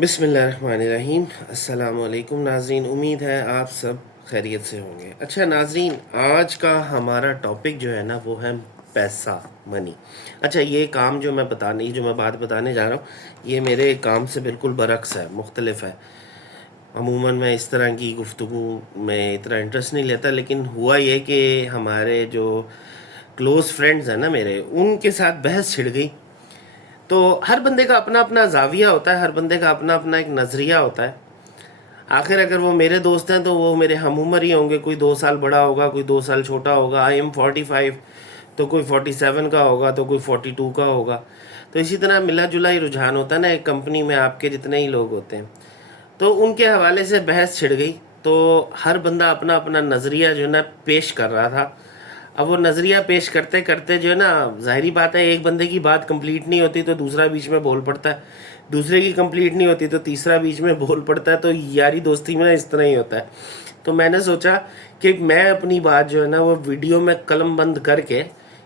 بسم اللہ الرحمن الرحیم۔ السلام علیکم ناظرین، امید ہے آپ سب خیریت سے ہوں گے۔ اچھا ناظرین، آج کا ہمارا ٹاپک جو ہے نا وہ ہے پیسہ، منی۔ اچھا یہ کام جو میں بات بتانے جا رہا ہوں یہ میرے کام سے بالکل برعکس ہے، مختلف ہے۔ عموماً میں اس طرح کی گفتگو میں اتنا انٹرسٹ نہیں لیتا، لیکن ہوا یہ کہ ہمارے جو کلوز فرینڈز ہیں نا میرے، ان کے ساتھ بحث چھڑ گئی۔ تو ہر بندے کا اپنا اپنا زاویہ ہوتا ہے، ہر بندے کا اپنا اپنا ایک نظریہ ہوتا ہے۔ آخر اگر وہ میرے دوست ہیں تو وہ میرے ہم عمر ہی ہوں گے، کوئی 2 سال بڑا ہوگا، کوئی 2 سال چھوٹا ہوگا۔ آئی ایم 45 تو کوئی 47 کا ہوگا، تو کوئی 42 کا ہوگا۔ تو اسی طرح ملا جلا ہی رجحان ہوتا ہے نا ایک کمپنی میں، آپ کے جتنے ہی لوگ ہوتے ہیں۔ تو ان کے حوالے سے بحث چھڑ گئی، تو ہر بندہ اپنا اپنا نظریہ جو ہے نا پیش کر رہا تھا۔ اب وہ نظریہ پیش کرتے کرتے جو ہے نا، ظاہری بات ہے ایک بندے کی بات کمپلیٹ نہیں ہوتی تو دوسرا بیچ میں بول پڑتا ہے، دوسرے کی کمپلیٹ نہیں ہوتی تو تیسرا بیچ میں بول پڑتا ہے۔ تو یاری دوستی میں اس طرح ہی ہوتا ہے۔ تو میں نے سوچا کہ میں اپنی بات جو ہے نا وہ ویڈیو میں قلم بند کر کے،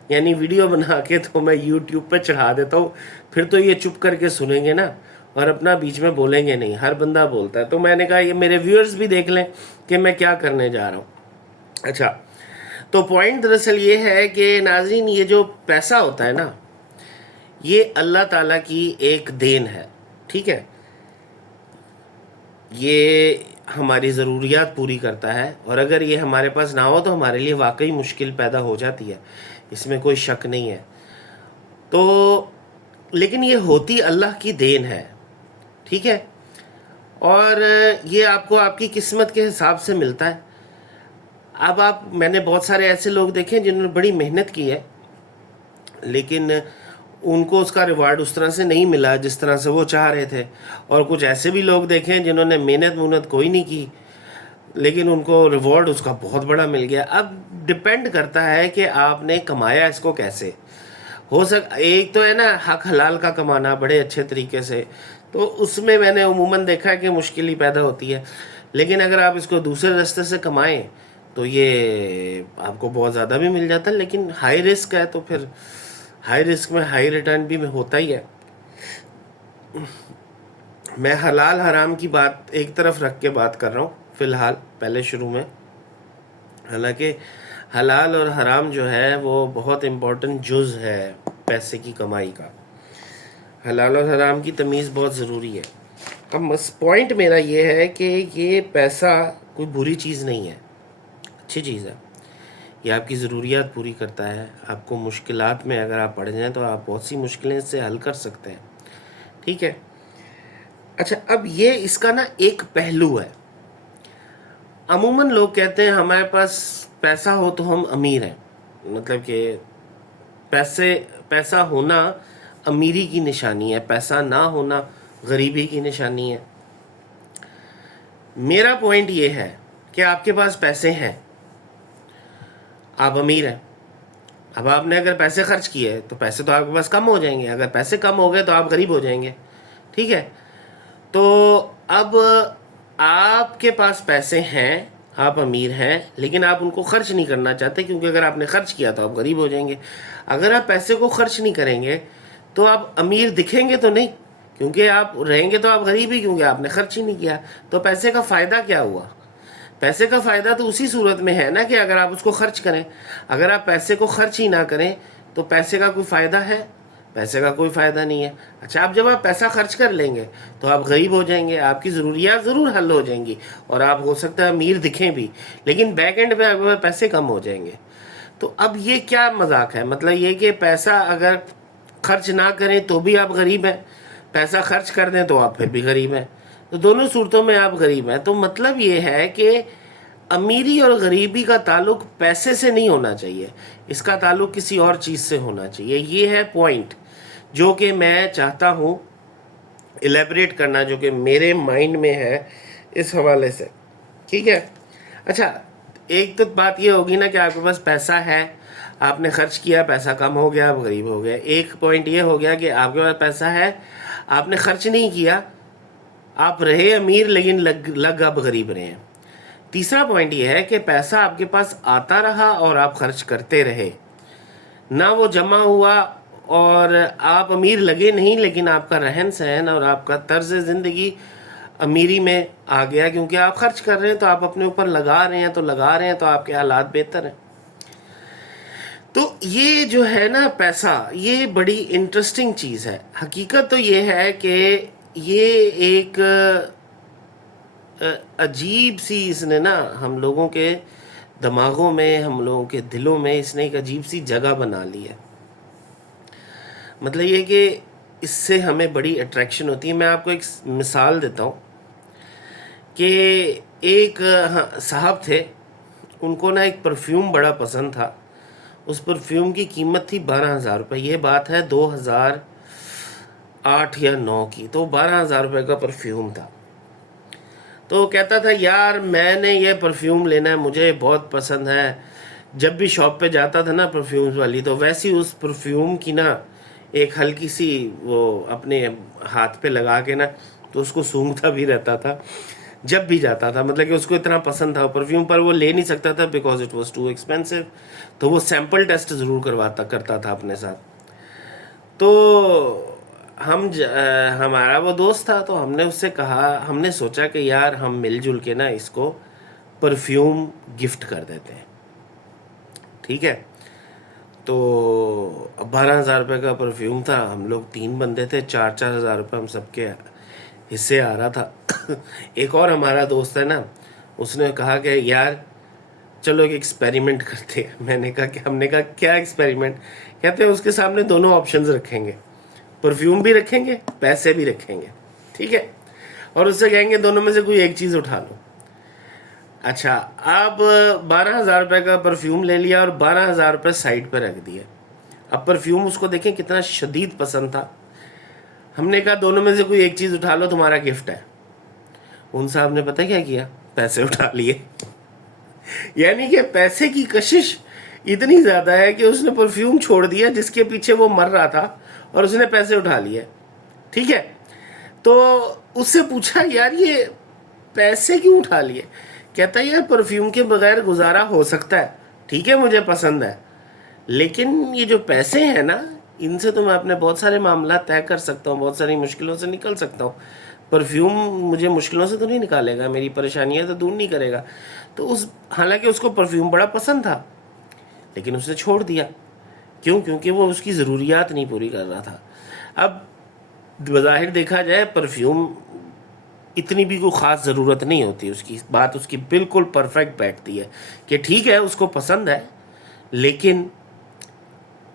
یعنی ویڈیو بنا کے تو میں یوٹیوب پہ چڑھا دیتا ہوں، پھر تو یہ چپ کر کے سنیں گے نا اور اپنا بیچ میں بولیں گے نہیں، ہر بندہ بولتا ہے۔ تو میں نے کہا یہ میرے ویورز بھی دیکھ لیں کہ میں کیا کرنے جا رہا ہوں۔ اچھا تو پوائنٹ دراصل یہ ہے کہ ناظرین، یہ جو پیسہ ہوتا ہے نا یہ اللہ تعالیٰ کی ایک دین ہے، ٹھیک ہے؟ یہ ہماری ضروریات پوری کرتا ہے، اور اگر یہ ہمارے پاس نہ ہو تو ہمارے لیے واقعی مشکل پیدا ہو جاتی ہے، اس میں کوئی شک نہیں ہے۔ تو لیکن یہ ہوتی اللہ کی دین ہے، ٹھیک ہے؟ اور یہ آپ کو آپ کی قسمت کے حساب سے ملتا ہے۔ اب میں نے بہت سارے ایسے لوگ دیکھے جنہوں نے بڑی محنت کی ہے، لیکن ان کو اس کا ریوارڈ اس طرح سے نہیں ملا جس طرح سے وہ چاہ رہے تھے، اور کچھ ایسے بھی لوگ دیکھے جنہوں نے محنت کوئی نہیں کی، لیکن ان کو ریوارڈ اس کا بہت بڑا مل گیا۔ اب ڈپینڈ کرتا ہے کہ آپ نے کمایا اس کو کیسے۔ ایک تو ہے نا حق حلال کا کمانا بڑے اچھے طریقے سے، تو اس میں نے عموماً دیکھا ہے کہ مشکل ہی پیدا ہوتی ہے۔ لیکن اگر آپ اس کو دوسرے راستے سے کمائیں تو یہ آپ کو بہت زیادہ بھی مل جاتا ہے، لیکن ہائی رسک ہے، تو پھر ہائی رسک میں ہائی ریٹرن بھی ہوتا ہی ہے۔ میں حلال حرام کی بات ایک طرف رکھ کے بات کر رہا ہوں فی الحال، پہلے شروع میں۔ حالانکہ حلال اور حرام جو ہے وہ بہت امپورٹنٹ جز ہے پیسے کی کمائی کا۔ حلال اور حرام کی تمیز بہت ضروری ہے۔ اب پوائنٹ میرا یہ ہے کہ یہ پیسہ کوئی بری چیز نہیں ہے، اچھی چیز ہے۔ یہ آپ کی ضروریات پوری کرتا ہے۔ آپ کو مشکلات میں اگر آپ پڑ جائیں تو آپ بہت سی مشکلیں اس سے حل کر سکتے ہیں، ٹھیک ہے؟ اچھا اب یہ اس کا نا ایک پہلو ہے۔ عموماً لوگ کہتے ہیں ہمارے پاس پیسہ ہو تو ہم امیر ہیں، مطلب کہ پیسہ ہونا امیری کی نشانی ہے، پیسہ نہ ہونا غریبی کی نشانی ہے۔ میرا پوائنٹ یہ ہے کہ آپ کے پاس پیسے ہیں، آپ امیر ہیں۔ اب آپ نے اگر پیسے خرچ کیے تو پیسے تو آپ کے پاس کم ہو جائیں گے، اگر پیسے کم ہو گئے تو آپ غریب ہو جائیں گے، ٹھیک ہے؟ تو اب آپ کے پاس پیسے ہیں، آپ امیر ہیں، لیکن آپ ان کو خرچ نہیں کرنا چاہتے، کیونکہ اگر آپ نے خرچ کیا تو آپ غریب ہو جائیں گے۔ اگر آپ پیسے کو خرچ نہیں کریں گے تو آپ امیر دکھیں گے تو نہیں، کیونکہ آپ رہیں گے تو آپ غریب ہی، کیونکہ آپ نے خرچ ہی نہیں کیا۔ تو پیسے کا فائدہ کیا ہوا؟ پیسے کا فائدہ تو اسی صورت میں ہے نا کہ اگر آپ اس کو خرچ کریں۔ اگر آپ پیسے کو خرچ ہی نہ کریں تو پیسے کا کوئی فائدہ ہے؟ پیسے کا کوئی فائدہ نہیں ہے۔ اچھا اب جب آپ پیسہ خرچ کر لیں گے تو آپ غریب ہو جائیں گے، آپ کی ضروریات ضرور حل ہو جائیں گی، اور آپ ہو سکتا ہے امیر دکھیں بھی، لیکن بیک اینڈ میں آپ کے پیسے کم ہو جائیں گے۔ تو اب یہ کیا مذاق ہے؟ مطلب یہ کہ پیسہ اگر خرچ نہ کریں تو بھی آپ غریب ہیں، پیسہ خرچ کر دیں تو آپ پھر بھی غریب ہیں، تو دونوں صورتوں میں آپ غریب ہیں۔ تو مطلب یہ ہے کہ امیری اور غریبی کا تعلق پیسے سے نہیں ہونا چاہیے، اس کا تعلق کسی اور چیز سے ہونا چاہیے۔ یہ ہے پوائنٹ جو کہ میں چاہتا ہوں الیبریٹ کرنا، جو کہ میرے مائنڈ میں ہے اس حوالے سے، ٹھیک ہے؟ اچھا ایک تو بات یہ ہوگی نا کہ آپ کے پاس پیسہ ہے، آپ نے خرچ کیا، پیسہ کم ہو گیا، آپ غریب ہو گئے۔ ایک پوائنٹ یہ ہو گیا کہ آپ کے پاس پیسہ ہے، آپ نے خرچ نہیں کیا، آپ رہے امیر لیکن لگ آپ غریب رہے ہیں۔ تیسرا پوائنٹ یہ ہے کہ پیسہ آپ کے پاس آتا رہا اور آپ خرچ کرتے رہے، نہ وہ جمع ہوا اور آپ امیر لگے نہیں، لیکن آپ کا رہن سہن اور آپ کا طرز زندگی امیری میں آ گیا، کیونکہ آپ خرچ کر رہے ہیں تو آپ اپنے اوپر لگا رہے ہیں تو آپ کے حالات بہتر ہیں۔ تو یہ جو ہے نا پیسہ، یہ بڑی انٹرسٹنگ چیز ہے۔ حقیقت تو یہ ہے کہ یہ ایک عجیب سی اس نے نا ہم لوگوں کے دماغوں میں، ہم لوگوں کے دلوں میں اس نے ایک عجیب سی جگہ بنا لی ہے۔ مطلب یہ کہ اس سے ہمیں بڑی اٹریکشن ہوتی ہے۔ میں آپ کو ایک مثال دیتا ہوں کہ ایک صاحب تھے، ان کو نا ایک پرفیوم بڑا پسند تھا۔ اس پرفیوم کی قیمت تھی 12,000 روپے۔ یہ بات ہے 2008 یا 9 کی، تو 12,000 روپے کا پرفیوم تھا۔ تو وہ کہتا تھا یار میں نے یہ پرفیوم لینا ہے، مجھے بہت پسند ہے۔ جب بھی شاپ پہ جاتا تھا نا پرفیومز والی، تو ویسی اس پرفیوم کی نا ایک ہلکی سی وہ اپنے ہاتھ پہ لگا کے نا تو اس کو سونگھتا بھی رہتا تھا جب بھی جاتا تھا۔ مطلب کہ اس کو اتنا پسند تھا پرفیوم، پر وہ لے نہیں سکتا تھا because it was too expensive. تو وہ سیمپل ٹیسٹ ضرور کرتا تھا اپنے ساتھ۔ تو ہمارا وہ دوست تھا، تو ہم نے اس سے کہا، ہم نے سوچا کہ یار ہم مل جل کے نا اس کو پرفیوم گفٹ کر دیتے ہیں، ٹھیک ہے۔ تو 12,000 روپے کا پرفیوم تھا، ہم لوگ 3 بندے تھے، 4,000 روپے ہم سب کے حصے آ رہا تھا۔ ایک اور ہمارا دوست ہے نا، اس نے کہا کہ یار چلو ایک ایکسپیریمنٹ کرتے ہیں۔ ہم نے کہا کیا ایکسپیریمنٹ؟ کہتے ہیں اس کے سامنے دونوں آپشنز رکھیں گے، پرفیوم بھی رکھیں گے، پیسے بھی رکھیں گے، ٹھیک ہے، اور اس سے کہیں گے دونوں میں سے کوئی ایک چیز اٹھا لو۔ اچھا، آپ 12,000 روپے کا پرفیوم لے لیا اور 12,000 روپے سائڈ پہ رکھ دیے۔ اب پرفیوم اس کو دیکھیں کتنا شدید پسند تھا۔ ہم نے کہا دونوں میں سے کوئی ایک چیز اٹھا لو، تمہارا گفٹ ہے۔ ان صاحب نے پتہ کیا کیا؟ پیسے اٹھا لیے۔ یعنی کہ پیسے کی کشش اتنی زیادہ ہے کہ اس نے پرفیوم چھوڑ دیا جس کے پیچھے وہ مر رہا تھا، اور اس نے پیسے اٹھا لیے، ٹھیک ہے۔ تو اس سے پوچھا یار یہ پیسے کیوں اٹھا لیے؟ کہتا ہے یار پرفیوم کے بغیر گزارا ہو سکتا ہے، ٹھیک ہے مجھے پسند ہے، لیکن یہ جو پیسے ہیں نا ان سے تو میں اپنے بہت سارے معاملات طے کر سکتا ہوں، بہت ساری مشکلوں سے نکل سکتا ہوں۔ پرفیوم مجھے مشکلوں سے تو نہیں نکالے گا، میری پریشانیاں تو دور نہیں کرے گا۔ تو حالانکہ اس کو پرفیوم بڑا پسند تھا، لیکن اس نے چھوڑ دیا۔ کیوں؟ کیونکہ وہ اس کی ضروریات نہیں پوری کر رہا تھا۔ اب بظاہر دیکھا جائے پرفیوم اتنی بھی کوئی خاص ضرورت نہیں ہوتی، اس کی بات اس کی بالکل پرفیکٹ بیٹھتی ہے کہ ٹھیک ہے اس کو پسند ہے، لیکن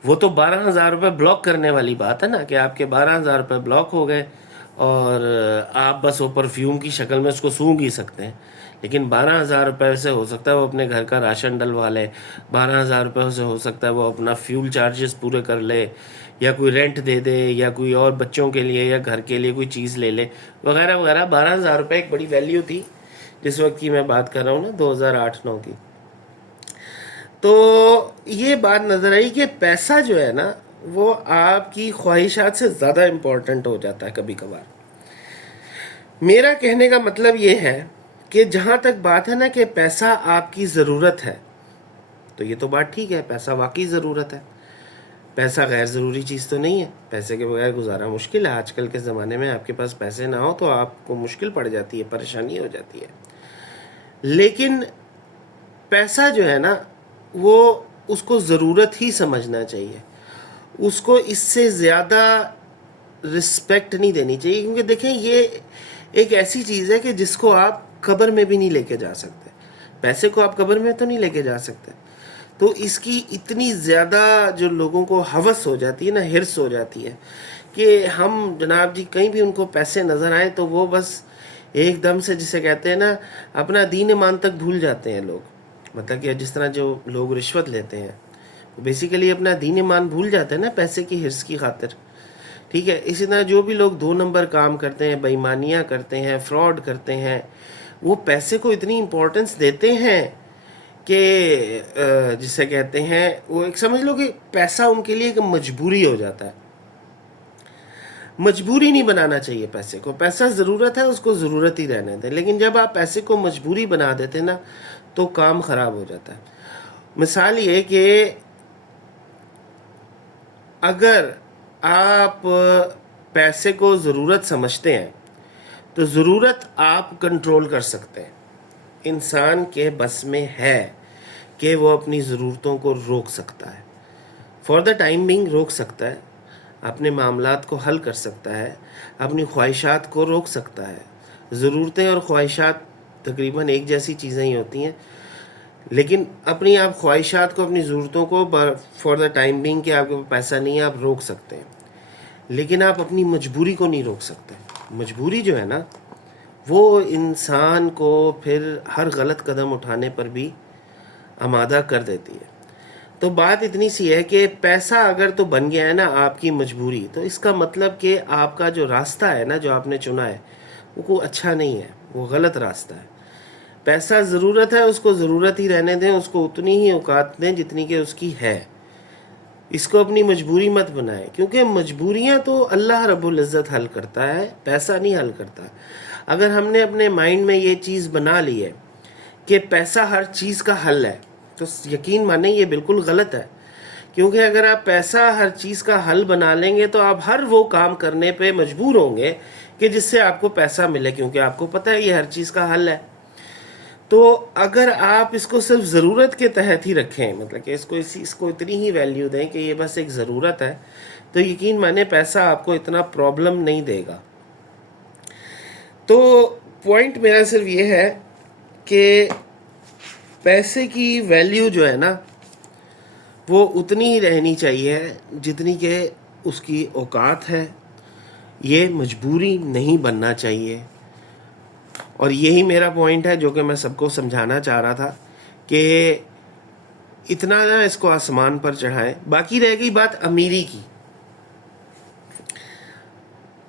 وہ تو 12,000 روپے بلاک کرنے والی بات ہے نا، کہ آپ کے 12,000 روپے بلاک ہو گئے اور آپ بس وہ پرفیوم کی شکل میں اس کو سونگھ ہی سکتے ہیں۔ لیکن 12,000 روپے سے ہو سکتا ہے وہ اپنے گھر کا راشن ڈلوا لے، 12,000 روپے سے ہو سکتا ہے وہ اپنا فیول چارجز پورے کر لے، یا کوئی رینٹ دے دے، یا کوئی اور بچوں کے لیے یا گھر کے لیے کوئی چیز لے لے، وغیرہ وغیرہ۔ 12,000 روپے ایک بڑی ویلیو تھی جس وقت کی میں بات کر رہا ہوں نا، 2008-9 کی۔ تو یہ بات نظر آئی کہ پیسہ جو ہے نا وہ آپ کی خواہشات سے زیادہ امپورٹنٹ ہو جاتا ہے کبھی کبھار۔ میرا کہنے کا مطلب یہ ہے کہ جہاں تک بات ہے نا کہ پیسہ آپ کی ضرورت ہے، تو یہ تو بات ٹھیک ہے، پیسہ واقعی ضرورت ہے، پیسہ غیر ضروری چیز تو نہیں ہے۔ پیسے کے بغیر گزارا مشکل ہے۔ آج کل کے زمانے میں آپ کے پاس پیسے نہ ہو تو آپ کو مشکل پڑ جاتی ہے، پریشانی ہو جاتی ہے۔ لیکن پیسہ جو ہے نا وہ اس کو ضرورت ہی سمجھنا چاہیے، اس کو اس سے زیادہ رسپیکٹ نہیں دینی چاہیے، کیونکہ دیکھیں یہ ایک ایسی چیز ہے کہ جس کو آپ قبر میں بھی نہیں لے کے جا سکتے۔ پیسے کو آپ قبر میں تو نہیں لے کے جا سکتے، تو اس کی اتنی زیادہ جو لوگوں کو ہوس ہو جاتی ہے نا، ہرس ہو جاتی ہے کہ ہم جناب جی کہیں بھی ان کو پیسے نظر آئے تو وہ بس ایک دم سے جسے کہتے ہیں نا اپنا دین ایمان تک بھول جاتے ہیں لوگ۔ مطلب کہ جس طرح جو لوگ رشوت لیتے ہیں وہ بیسیکلی اپنا دین ایمان بھول جاتے ہیں نا پیسے کی ہرس کی خاطر، ٹھیک ہے۔ اسی طرح جو بھی لوگ 2 نمبر کام کرتے ہیں، بے ایمانیاں کرتے ہیں، فراڈ کرتے ہیں، وہ پیسے کو اتنی امپورٹنس دیتے ہیں کہ جسے کہتے ہیں وہ ایک سمجھ لو کہ پیسہ ان کے لیے ایک مجبوری ہو جاتا ہے۔ مجبوری نہیں بنانا چاہیے پیسے کو، پیسہ ضرورت ہے اس کو ضرورت ہی رہنے دیں، لیکن جب آپ پیسے کو مجبوری بنا دیتے نا تو کام خراب ہو جاتا ہے۔ مثال یہ کہ اگر آپ پیسے کو ضرورت سمجھتے ہیں تو ضرورت آپ کنٹرول کر سکتے ہیں. انسان کے بس میں ہے کہ وہ اپنی ضرورتوں کو روک سکتا ہے، فار دا ٹائم بینگ روک سکتا ہے، اپنے معاملات کو حل کر سکتا ہے، اپنی خواہشات کو روک سکتا ہے. ضرورتیں اور خواہشات تقریباً ایک جیسی چیزیں ہی ہوتی ہیں، لیکن اپنی آپ خواہشات کو، اپنی ضرورتوں کو فار دا ٹائم بینگ کہ آپ کے پاس پیسہ نہیں ہے آپ روک سکتے ہیں، لیکن آپ اپنی مجبوری کو نہیں روک سکتے. مجبوری جو ہے نا وہ انسان کو پھر ہر غلط قدم اٹھانے پر بھی آمادہ کر دیتی ہے. تو بات اتنی سی ہے کہ پیسہ اگر تو بن گیا ہے نا آپ کی مجبوری، تو اس کا مطلب کہ آپ کا جو راستہ ہے نا جو آپ نے چنا ہے وہ کوئی اچھا نہیں ہے، وہ غلط راستہ ہے. پیسہ ضرورت ہے، اس کو ضرورت ہی رہنے دیں، اس کو اتنی ہی اوقات دیں جتنی کہ اس کی ہے. اس کو اپنی مجبوری مت بنائیں، کیونکہ مجبوریاں تو اللہ رب العزت حل کرتا ہے، پیسہ نہیں حل کرتا. اگر ہم نے اپنے مائنڈ میں یہ چیز بنا لی ہے کہ پیسہ ہر چیز کا حل ہے تو یقین مانیں یہ بالکل غلط ہے. کیونکہ اگر آپ پیسہ ہر چیز کا حل بنا لیں گے تو آپ ہر وہ کام کرنے پہ مجبور ہوں گے کہ جس سے آپ کو پیسہ ملے، کیونکہ آپ کو پتہ ہے یہ ہر چیز کا حل ہے. تو اگر آپ اس کو صرف ضرورت کے تحت ہی رکھیں، مطلب کہ اس کو اتنی ہی ویلیو دیں کہ یہ بس ایک ضرورت ہے، تو یقین مانیں پیسہ آپ کو اتنا پرابلم نہیں دے گا. تو پوائنٹ میرا صرف یہ ہے کہ پیسے کی ویلیو جو ہے نا وہ اتنی ہی رہنی چاہیے جتنی کہ اس کی اوقات ہے. یہ مجبوری نہیں بننا چاہیے. اور یہی میرا پوائنٹ ہے جو کہ میں سب کو سمجھانا چاہ رہا تھا کہ اتنا نہ اس کو آسمان پر چڑھائیں. باقی رہ گئی بات امیری کی.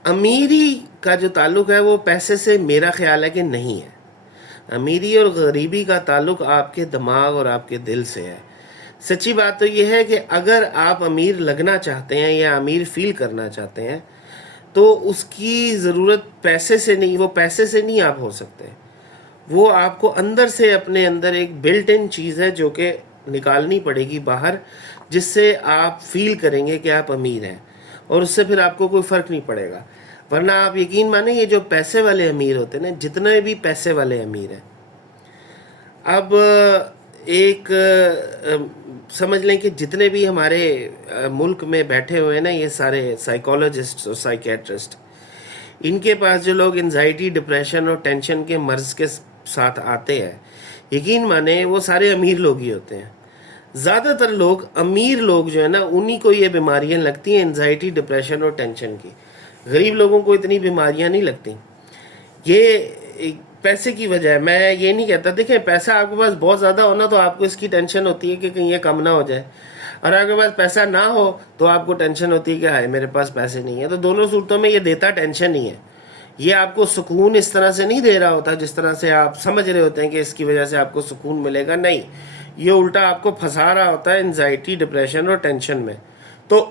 امیری کا جو تعلق ہے وہ پیسے سے میرا خیال ہے کہ نہیں ہے. امیری اور غریبی کا تعلق آپ کے دماغ اور آپ کے دل سے ہے. سچی بات تو یہ ہے کہ اگر آپ امیر لگنا چاہتے ہیں یا امیر فیل کرنا چاہتے ہیں تو اس کی ضرورت پیسے سے نہیں، وہ پیسے سے نہیں آپ ہو سکتے. وہ آپ کو اندر سے اپنے اندر ایک بلٹ ان چیز ہے جو کہ نکالنی پڑے گی باہر، جس سے آپ فیل کریں گے کہ آپ امیر ہیں، اور اس سے پھر آپ کو کوئی فرق نہیں پڑے گا. ورنہ آپ یقین مانیں یہ جو پیسے والے امیر ہوتے ہیں نا، جتنے بھی پیسے والے امیر ہیں، اب ایک سمجھ لیں کہ جتنے بھی ہمارے ملک میں بیٹھے ہوئے ہیں نا یہ سارے سائیکالوجسٹ اور سائیکیٹرسٹ، ان کے پاس جو لوگ انزائٹی، ڈپریشن اور ٹینشن کے مرض کے ساتھ آتے ہیں، یقین مانیں وہ سارے امیر لوگ ہی ہوتے ہیں. زیادہ تر لوگ امیر لوگ جو ہے نا انہی کو یہ بیماریاں لگتی ہیں، انزائٹی، ڈپریشن اور ٹینشن کی. غریب لوگوں کو اتنی بیماریاں نہیں لگتی. یہ پیسے کی وجہ ہے. میں یہ نہیں کہتا، دیکھیں پیسہ آپ کے پاس بہت زیادہ ہونا تو آپ کو اس کی ٹینشن ہوتی ہے کہ کہیں یہ کم نہ ہو جائے، اور آپ کے پاس پیسہ نہ ہو تو آپ کو ٹینشن ہوتی ہے کہ ہائے میرے پاس پیسے نہیں ہیں. تو دونوں صورتوں میں یہ دیتا ٹینشن ہی ہے. یہ آپ کو سکون اس طرح سے نہیں دے رہا ہوتا جس طرح سے آپ سمجھ رہے ہوتے ہیں کہ اس کی وجہ سے آپ کو سکون ملے گا. نہیں، یہ الٹا آپ کو پھنسا رہا ہوتا ہے انزائٹی، ڈپریشن اور ٹینشن میں. تو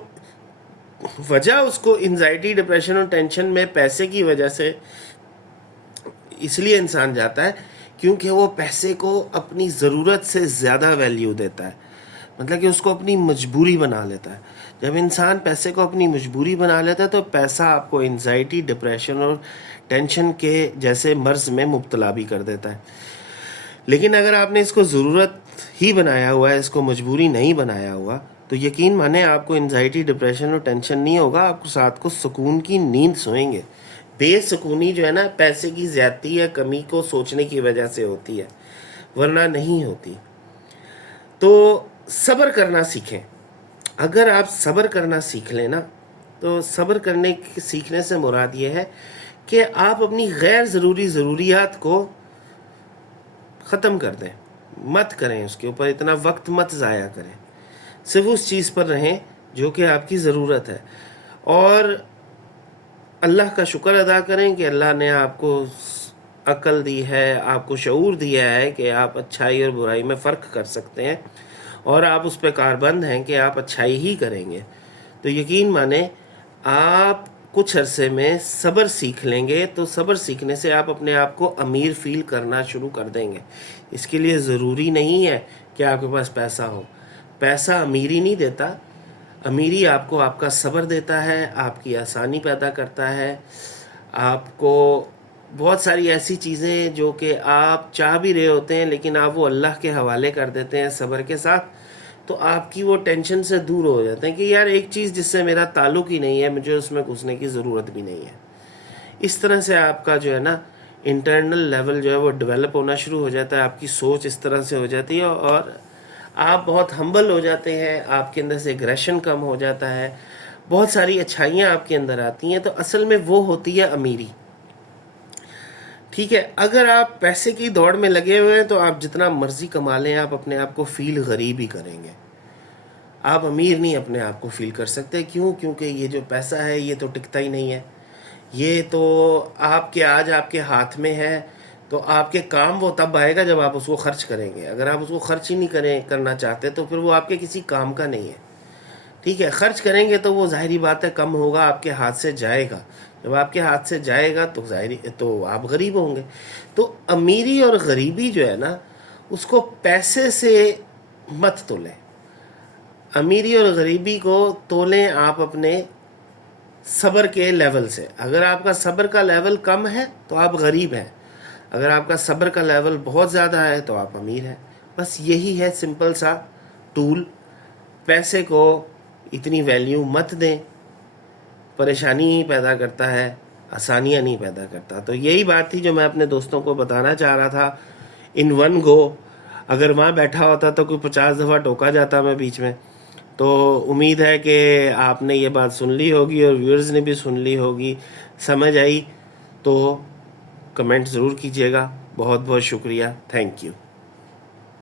وجہ اس کو انزائٹی، ڈپریشن اور ٹینشن میں پیسے کی وجہ سے اس لیے انسان جاتا ہے کیونکہ وہ پیسے کو اپنی ضرورت سے زیادہ ویلیو دیتا ہے. مطلب کہ اس کو اپنی مجبوری بنا لیتا ہے. جب انسان پیسے کو اپنی مجبوری بنا لیتا ہے تو پیسہ آپ کو انزائٹی، ڈپریشن اور ٹینشن کے جیسے مرض میں مبتلا بھی کر دیتا ہے. لیکن اگر آپ نے اس کو ضرورت ہی بنایا ہوا ہے، اس کو مجبوری نہیں بنایا ہوا، تو یقین مانیں آپ کو انزائٹی، ڈپریشن اور ٹینشن نہیں ہوگا. آپ کو ساتھ کو سکون کی نیند سوئیں گے. بے سکونی جو ہے نا پیسے کی زیادتی یا کمی کو سوچنے کی وجہ سے ہوتی ہے، ورنہ نہیں ہوتی. تو صبر کرنا سیکھیں. اگر آپ صبر کرنا سیکھ لیں نا تو صبر کرنے سیکھنے سے مراد یہ ہے کہ آپ اپنی غیر ضروری ضروریات کو ختم کر دیں. مت کریں، اس کے اوپر اتنا وقت مت ضائع کریں. صرف اس چیز پر رہیں جو کہ آپ کی ضرورت ہے، اور اللہ کا شکر ادا کریں کہ اللہ نے آپ کو عقل دی ہے، آپ کو شعور دیا ہے کہ آپ اچھائی اور برائی میں فرق کر سکتے ہیں، اور آپ اس پہ کاربند ہیں کہ آپ اچھائی ہی کریں گے. تو یقین مانیں آپ کچھ عرصے میں صبر سیکھ لیں گے تو صبر سیکھنے سے آپ اپنے آپ کو امیر فیل کرنا شروع کر دیں گے. اس کے لیے ضروری نہیں ہے کہ آپ کے پاس پیسہ ہو. پیسہ امیری نہیں دیتا. امیری آپ کو آپ کا صبر دیتا ہے، آپ کی آسانی پیدا کرتا ہے، آپ کو بہت ساری ایسی چیزیں جو کہ آپ چاہ بھی رہے ہوتے ہیں لیکن آپ وہ اللہ کے حوالے کر دیتے ہیں صبر کے ساتھ، تو آپ کی وہ ٹینشن سے دور ہو جاتے ہیں کہ یار ایک چیز جس سے میرا تعلق ہی نہیں ہے، مجھے اس میں گھسنے کی ضرورت بھی نہیں ہے۔ اس طرح سے آپ کا جو ہے نا انٹرنل لیول جو ہے وہ ڈیولپ ہونا شروع ہو جاتا ہے، آپ کی سوچ اس طرح سے ہو جاتی ہے اور آپ بہت ہمبل ہو جاتے ہیں، آپ کے اندر سے ایگریشن کم ہو جاتا ہے، بہت ساری اچھائیاں آپ کے اندر آتی ہیں۔ تو اصل میں وہ ہوتی ہے امیری، ٹھیک ہے۔ اگر آپ پیسے کی دوڑ میں لگے ہوئے ہیں تو آپ جتنا مرضی کما لیں، آپ اپنے آپ کو فیل غریب ہی کریں گے، آپ امیر نہیں اپنے آپ کو فیل کر سکتے۔ کیوں؟ کیونکہ یہ جو پیسہ ہے یہ تو ٹکتا ہی نہیں ہے، یہ تو آج آپ کے ہاتھ میں ہے، تو آپ کے کام وہ تب آئے گا جب آپ اس کو خرچ کریں گے۔ اگر آپ اس کو خرچ ہی نہیں کرنا چاہتے تو پھر وہ آپ کے کسی کام کا نہیں ہے، ٹھیک ہے۔ خرچ کریں گے تو وہ ظاہری بات ہے کم ہوگا، آپ کے ہاتھ سے جائے گا، جب آپ کے ہاتھ سے جائے گا تو آپ غریب ہوں گے۔ تو امیری اور غریبی جو ہے نا اس کو پیسے سے مت تولیں، امیری اور غریبی کو تولیں آپ اپنے صبر کے لیول سے۔ اگر آپ کا صبر کا لیول کم ہے تو آپ غریب ہیں، اگر آپ کا صبر کا لیول بہت زیادہ ہے تو آپ امیر ہیں۔ بس یہی ہے سمپل سا ٹول۔ پیسے کو اتنی ویلیو مت دیں، پریشانی ہی پیدا کرتا ہے، آسانیاں نہیں پیدا کرتا۔ تو یہی بات تھی جو میں اپنے دوستوں کو بتانا چاہ رہا تھا ان ون گو۔ اگر وہاں بیٹھا ہوتا تو کوئی 50 دفعہ ٹوکا جاتا میں بیچ میں۔ تو امید ہے کہ آپ نے یہ بات سن لی ہوگی اور ویورز نے بھی سن لی ہوگی، سمجھ آئی تو کمنٹ ضرور کیجیے گا۔ بہت بہت شکریہ، تھینک یو۔